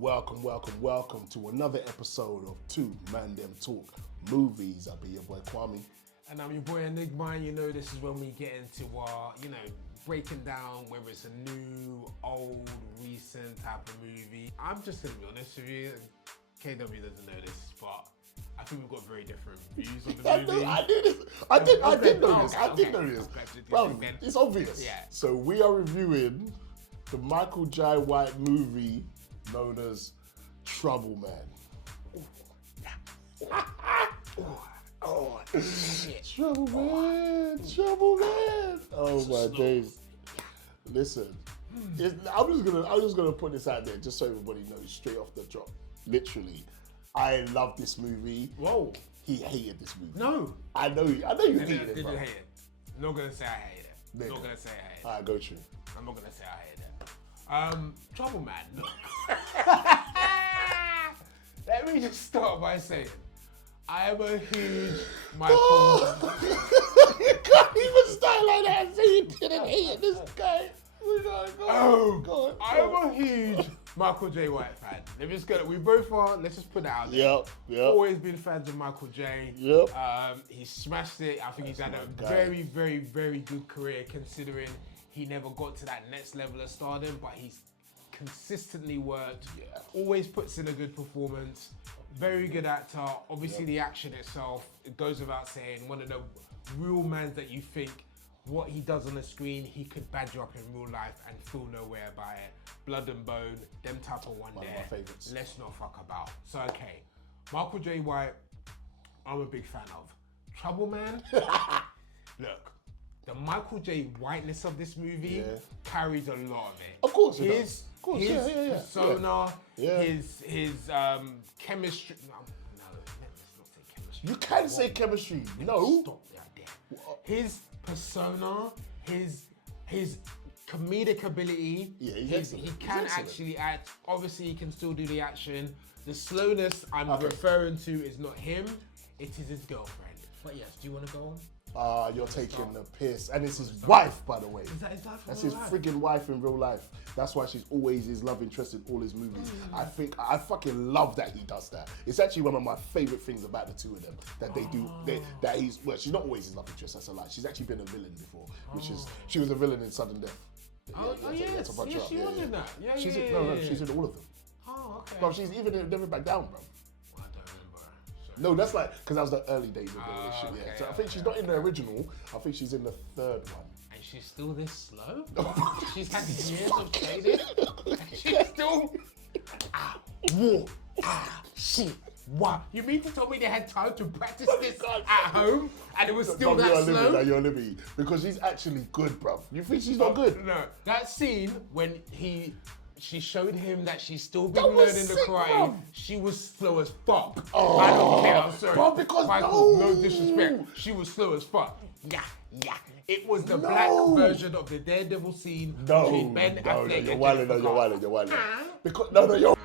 Welcome to another episode of ManDem Talk Movies. I'll be your boy Kwame. And I'm your boy Enigma, and you know this is when we get into our, breaking down whether it's a new, old, recent type of movie. I'm just gonna be honest with you, KW doesn't know this, but I think we've got very different views on the movie. I knew this. I did know this. Bro, it's obvious. Yeah. So we are reviewing the Michael J. White movie known as Trouble Man. Oh, shit. Trouble Man. Oh my days. Listen, I'm just gonna put this out there just so everybody knows straight off the drop. Literally, I love this movie. Whoa. He hated this movie. No. I know you hated it, Did bro. you hate it? I'm not gonna say I hate it. I'm not gonna say I hate it. Alright, go true. I'm not gonna say I hate it. Trouble Man, look. Let me just start by saying, I am a huge Michael... You can't even start like that and say you didn't hate this guy. Go on. I am a huge Michael J. White fan. Let me just go. We both are. Let's just put that out there. Yep. Always been fans of Michael J. Yep. He smashed it. I think he's had a guy. very, very, very good career considering he never got to that next level of stardom, but he's consistently worked. Yeah. Always puts in a good performance. Very good actor. Obviously, the action itself, it goes without saying, one of the real men that you think what he does on the screen, he could badger up in real life and feel nowhere by it. Blood and bone, them type of one One there. of my favourites. Let's not fuck about. So, okay. Michael J. White, I'm a big fan of. Trouble Man, look, the Michael J. Whiteness of this movie carries a lot of it. Of course it does. His persona, his chemistry. No, let's not say chemistry. You can say chemistry. No. Stop right there. His persona, his comedic ability. Yeah, he excellent. can actually act. Obviously, he can still do the action. The slowness I'm referring to is not him. It is his girlfriend. But yes, do you want to go on? You're taking the piss. And it's his wife, by the way. Is that his wife? That's his friggin' wife in real life. That's why she's always his love interest in all his movies. I fucking love that he does that. It's actually one of my favorite things about the two of them. That they do, she's not always his love interest, that's a lie. She's actually been a villain before, she was a villain in Sudden Death. She was in that. She's in all of them. Oh, okay. Bro, she's even in Never Back Down, bro. I don't remember. No, that's like, because that was the early days of the shit, okay, So I think she's not in the original, I think she's in the third one. And she's still this slow? She's had years of training? She's still... shit. What? You mean to tell me they had time to practice this at home and it was still that slow? You're living, because she's actually good, bro. You think she's not good? No. That scene when she showed him that she's still been learning the karate. Bro. She was slow as fuck. I don't care, I'm sorry. Bro, because Michael, no disrespect. She was slow as fuck. Yeah. It was the black version of the Daredevil scene between Ben Affleck and Jennifer Garner. You're wilding. Because, you're...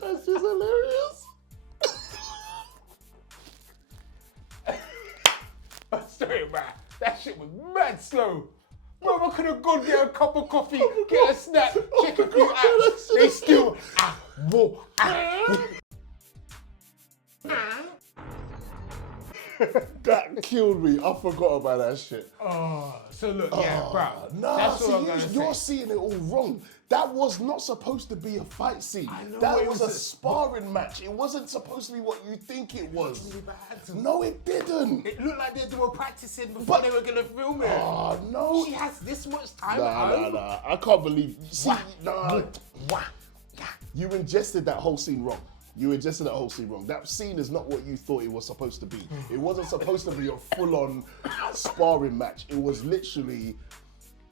That's just hilarious. I'm sorry, man. That shit was mad slow. Bro, I could have gone get a cup of coffee, get a snack, check a few apps. They still That killed me. I forgot about that shit. So look, bro. Nah, that's what I'm gonna say. You're seeing it all wrong. That was not supposed to be a fight scene. I know, that it was was a sparring match. It wasn't supposed to be what you think it was. Really bad. No, it didn't. It looked like they were practicing before they were gonna film it. Oh, no. She has this much time Nah. I can't believe. See, Wah. You ingested that whole scene wrong. That scene is not what you thought it was supposed to be. It wasn't supposed to be a full-on sparring match. It was literally,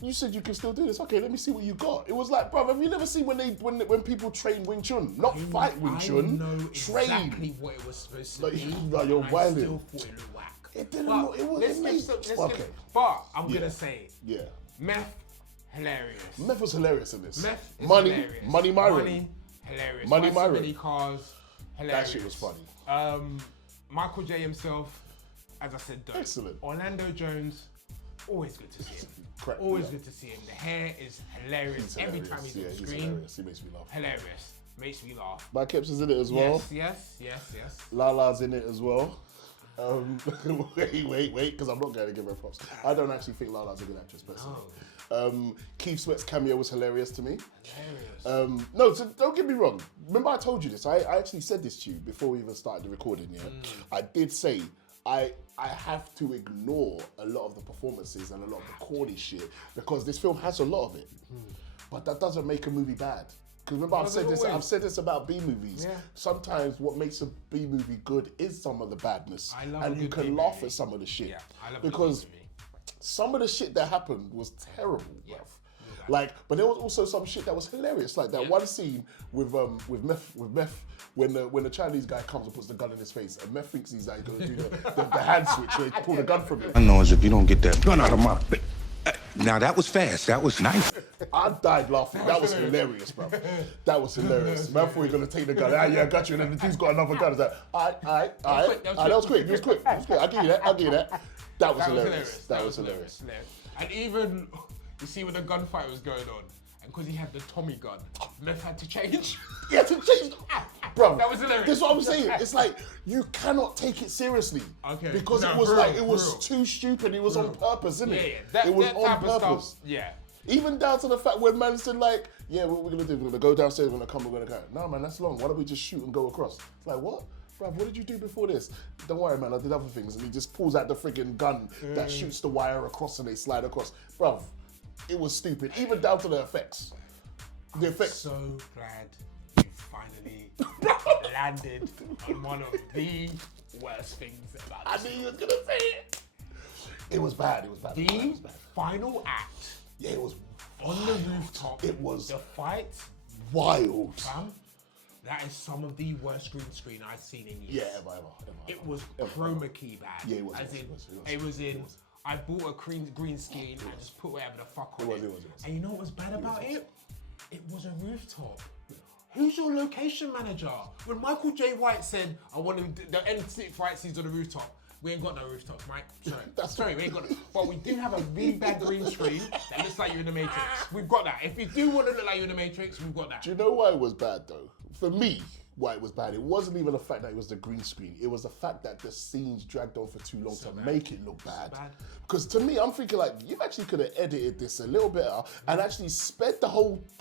you said you can still do this. Okay, let me see what you got. It was like, bro, have you never seen when people train Wing Chun? Not fight Wing Chun, I know train. exactly what it was supposed to be. Like you're I wilding. still thought it looked whack. It didn't look, it wasn't. But I'm gonna say, Yeah. Meth, hilarious. Meth was hilarious in this. Meth is Money, hilarious. Money Myron. Money, hilarious. Money Why so Myron. many cars, hilarious. That shit was funny. Michael J himself, as I said, dope. Excellent. Orlando Jones, always good to see him. Correct, Always yeah. good to see him. The hair is hilarious. He's Every hilarious. time he's Yeah, on he's screen. hilarious. He makes me laugh. Hilarious. Makes me laugh. Mike Epps is in it as well. Yes. Lala's in it as well. Wait, because I'm not going to give her props. I don't actually think Lala's a good actress personally. Keith Sweat's cameo was hilarious to me. Hilarious. No, so don't get me wrong. Remember I told you this. I actually said this to you before we even started the recording, yeah? I did say I have to ignore a lot of the performances and a lot of the corny shit because this film has a lot of it. But that doesn't make a movie bad. Because remember, I've said this about B movies. Yeah. Sometimes what makes a B movie good is some of the badness, I love and a you good can B laugh movie. at some of the shit. Yeah, I love a good because B movie. some of the shit that happened was terrible, Yeah. bruv. Like, but there was also some shit that was hilarious. Like that one scene with Meth when the Chinese guy comes and puts the gun in his face, and Meth thinks he's like gonna do the hand switch where he pull the gun from him. I know is if you don't get that gun out of my face. Now that was fast. That was nice. I died laughing. That was hilarious, bro. That was hilarious. Man, thought he was gonna take the gun. Ah, yeah, I got you. And then the dude's got another gun. It's like, that was quick. It was quick. I'll give you that. That was hilarious. That was hilarious. And even, you see when the gunfight was going on, and because he had the Tommy gun, Meth had to change. He had to change. Bro, That was hilarious. That's what I'm saying. It's like, you cannot take it seriously. Okay. Because No, it was for like, real, it was for real. too stupid. It was on purpose, isn't Yeah, it? yeah. It was that on type of purpose. stuff, yeah. Even down to the fact when man said like, yeah, what we're gonna do? We're gonna go downstairs, we're gonna come, we're gonna go. No, man, that's long. Why don't we just shoot and go across? It's like, what? Bruv, what did you do before this? Don't worry, man, I did other things. And he just pulls out the freaking gun that shoots the wire across and they slide across. Bruv, it was stupid. Even down to the effects. The effects. So glad you finally landed on one of the worst things about I this. knew you was gonna say it. It was bad. It was bad. The It was bad. final act Yeah, it was on the rooftop. It was the fight, wild. fam. That is some of the worst green screen I've seen in years. Yeah, ever. It was Ever. chroma key bad. Yeah, it was, As it in, was. it was in. I bought a green screen and just put whatever the fuck on it. It was. And you know what was bad about it? It was a rooftop. Who's your location manager? When Michael J. White said, I want the end fight scenes on the rooftop, we ain't got no rooftop, Mike. Sorry, we ain't got it. But we do have a really bad green screen that looks like you're in the Matrix. We've got that. If you do want to look like you're in the Matrix, we've got that. Do you know why it was bad though? For me, why it was bad, it wasn't even the fact that it was the green screen. It was the fact that the scenes dragged on for too long to make it look bad. Because to me, I'm thinking like, you actually could have edited this a little better and actually sped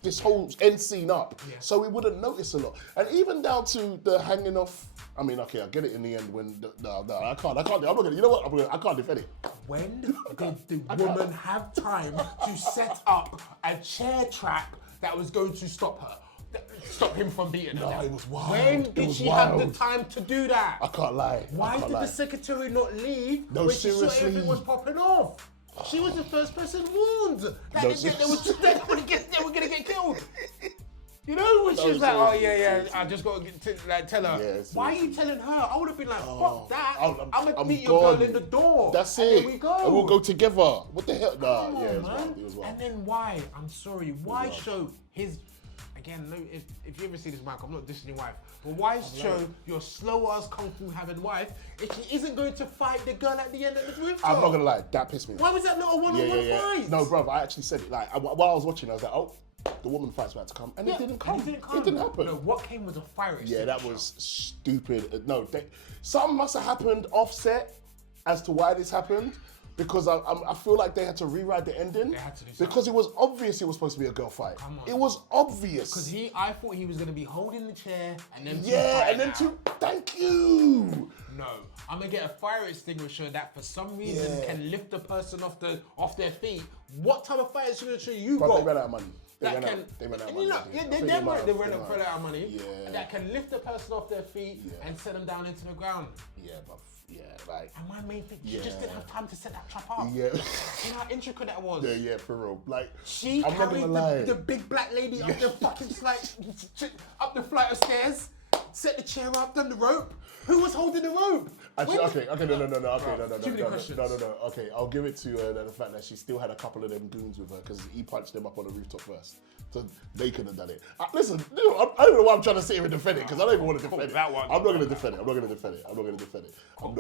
this whole end scene up so we wouldn't notice a lot. And even down to the hanging off. I mean, okay, I get it in the end when no, I can't. I'm not gonna. You know what? I can't defend it. When did the woman have time to set up a chair trap that was going to stop her? Stop him from beating her. No, it was wild. When It did was she have the wild. time to do that? I can't lie. Why I can't did lie. the secretary not leave No, when she saw seriously. everything was popping off? She was the first person warned that they were gonna get killed. You know when she was like, oh yeah, I just gotta tell her. Yeah, Why are you telling her? I would have been like, fuck that. I'm gonna meet gone. your girl in the door. That's and it. There we go. And we'll go together. What the hell? Nah, Come yeah, on, it was man. wild. It was wild. And then why? I'm sorry. Why show his? Again, no, if you ever see this, Mike, I'm not dissing your wife, but why show your slow ass kung fu having wife if she isn't going to fight the girl at the end of the rooftop? I'm not gonna lie, that pissed me off. Why was that not a one-on-one fight? No, bro, I actually said it. Like while I was watching, I was like, oh, the woman fight's about to come, and it didn't come. It didn't come. It didn't happen. No, what came was a fire extinguisher. Yeah, that was stupid. No, something must have happened offset as to why this happened. Because I feel like they had to rewrite the ending. They had to do something. Because it was obvious it was supposed to be a girl fight. Come on. It was obvious. Because I thought he was going to be holding the chair and then thank you. No, I'm going to get a fire extinguisher that for some reason can lift the person off their feet. What type of fire extinguisher you But got? they ran out of money. They ran out of and money. you know, yeah, they ran out of money. Yeah. That can lift the person off their feet and set them down into the ground. Yeah, but like. And my main thing, she just didn't have time to set that trap up. Yeah. You know how intricate that was? Yeah, for real. Like, She I'm not carried gonna lie. the big black lady up the fucking up the flight of stairs, set the chair up, done the rope. Who was holding the rope? Actually, okay, no, Too many questions. no. Okay, I'll give it to the fact that she still had a couple of them goons with her because he punched them up on the rooftop first. So they couldn't have done it. Listen, I don't know why I'm trying to sit here and defend it because I don't even want to defend it. That one. I'm not going to defend it. I'm not going to defend it. I'm not going to defend it. I'm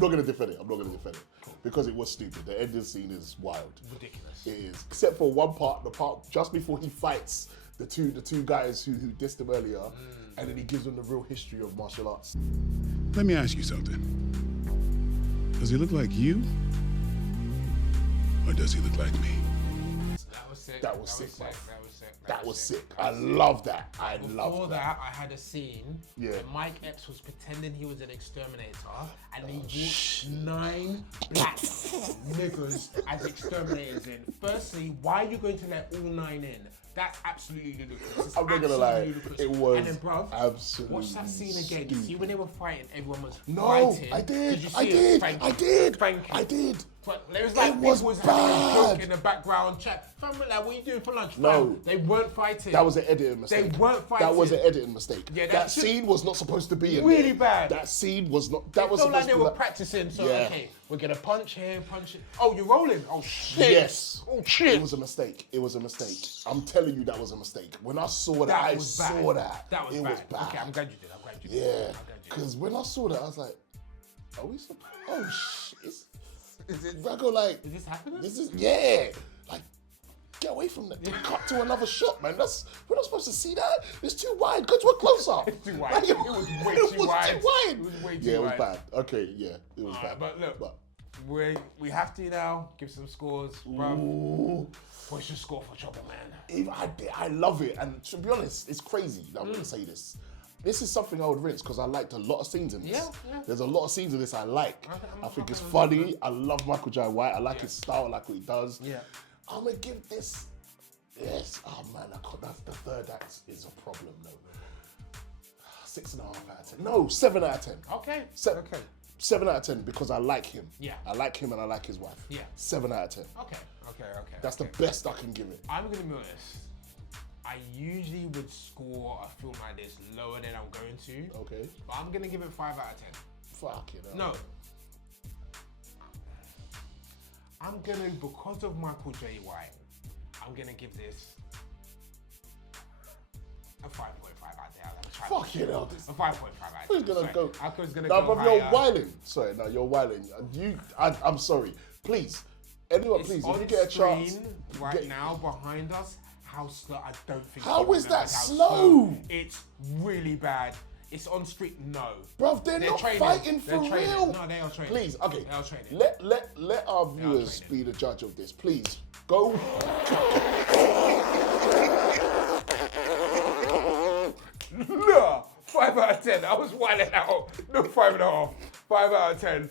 not going to defend it. I'm not going to defend it because it was stupid. The ending scene is wild. Ridiculous. It is, except for one part, the part just before he fights the two guys who dissed him earlier, and then he gives them the real history of martial arts. Let me ask you something. Does he look like you? Or does he look like me? That was sick. That was sick, bruv. That was sick. I love that. I love Before that. I had a scene Yeah. where Mike Epps was pretending he was an exterminator and he brought 9 black niggas as exterminators in. Firstly, why are you going to let all 9 in? That's absolutely ludicrous. It's I'm not gonna absolutely lie, ludicrous. it was And then, bruv, absolutely watch that scene again. You see when they were fighting, everyone was No, fighting. I did. you see I it? did. Thank I you. did. Thank you. I did. But it was like It was people was having a joke bad. in the background chat. Fam, like, what are you doing for lunch? No. Fam, they weren't fighting. That was an editing mistake. They weren't fighting. That was an editing mistake. Yeah, that that should- scene was not supposed to be in Really there. bad. That scene was not. That It was felt like supposed they to be were practicing. So Yeah. okay, we're gonna punch here, punch it. Oh, you're rolling. Oh shit. Yes. Oh shit. It was a mistake. It was a mistake. I'm telling you, that was a mistake. When I saw that, That I was saw bad. that. That was it bad. was bad. Okay, I'm glad you did. I'm glad you did. Yeah. I'm glad you did. Because when I saw that, I was like, are we supposed? Oh shit. I go like, Is this happening? this is yeah. Like, get away from that. Cut to another shot, man. We're not supposed to see that. It's too wide. Go to a close up. It's too wide. It was way too wide. wide. It was way too Yeah, it was wide. bad. Okay, yeah, it was bad. But look, we have to now give some scores, bro. Ooh. What's your score for Trouble Man? I love it, and to be honest, it's crazy that I'm gonna say this. This is something I would rinse because I liked a lot of scenes in this. Yeah. There's a lot of scenes in this I like. I think it's I'm funny. I love Michael J. White. I like his style. I like what he does. Yeah. I'm gonna give this. Yes. Oh man, that's the third act is a problem though. 6.5 out of 10. No, 7 out of 10. Okay. Okay. 7 out of 10 because I like him. Yeah. I like him and I like his wife. Yeah. 7 out of 10. Okay. That's the best I can give it. I'm gonna be honest. I usually would score a film like this lower than I'm going to. Okay. But I'm gonna give it 5 out of 10. Fuck it. No. I'm gonna, because of Michael J. White, I'm gonna give this a 5.5 out there. Fuck it up. A 5.5 out Who's there. gonna go? I was gonna No, go but you're higher. whiling. Sorry, no, you're whiling. I'm sorry. Please, anyone, It's please, if on you get a chance, screen right now behind us. How slow? I don't think. How you is that realize how slow? It's really bad. It's on screen. No, bruv, they're not training. fighting They're for training. real. No, they are training. Please, okay. They are training. Let our viewers be training. the judge of this. Please go. No, 5 out of 10. I was whining out. No, 5.5. 5 out of 10.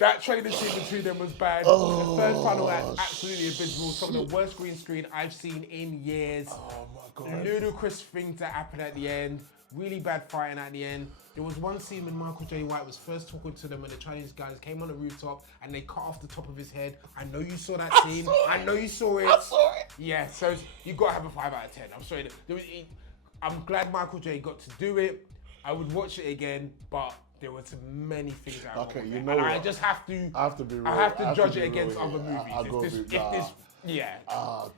That training scene between them was bad. The third final act, absolutely abysmal. Some of the worst green screen I've seen in years. Oh my god. Ludicrous things that happened at the end. Really bad fighting at the end. There was one scene when Michael J. White was first talking to them and the Chinese guys came on the rooftop and they cut off the top of his head. I know you saw that scene. I know you saw it. I saw it. Yeah, so you gotta have a 5 out of 10. I'm sorry. I'm glad Michael J. got to do it. I would watch it again, but there were too many things that I Okay, you know and what? I just have to. I have to be real. I have to I have judge to it be real against here. other movies. I'll go If with- this, yeah.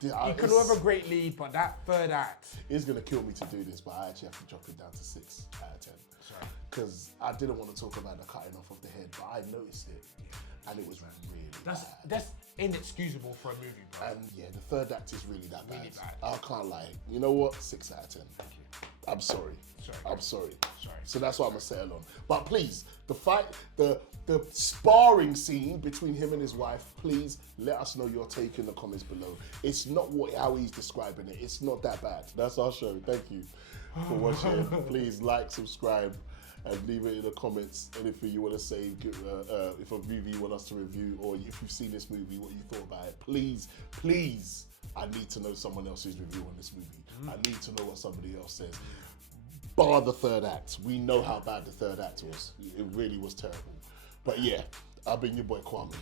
You can it's- have a great lead, but that third act. It's gonna kill me to do this, but I actually have to drop it down to 6 out of 10. Sorry. Because I didn't want to talk about the cutting off of the head, but I noticed it, and it was really bad. That's inexcusable for a movie, bro. And yeah, the third act is really that bad. Really bad. I can't lie. You know what? 6 out of 10. Thank you. I'm sorry. Sorry. I'm sorry. Sorry. So that's what I'm gonna settle on. But please, the fight, the sparring scene between him and his wife, please let us know your take in the comments below. It's not how he's describing it. It's not that bad. That's our show. Thank you for watching. Please like, subscribe, and leave it in the comments. Anything you want to say, if a movie you want us to review, or if you've seen this movie, what you thought about it. Please, please, I need to know someone else's review on this movie. I need to know what somebody else says. Bar the third act. We know how bad the third act was. It really was terrible. But yeah, I've been your boy Kwame.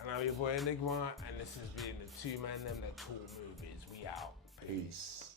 And I'm your boy Enigma, and this has been the 2 ManDem that talk movies. We out. Peace.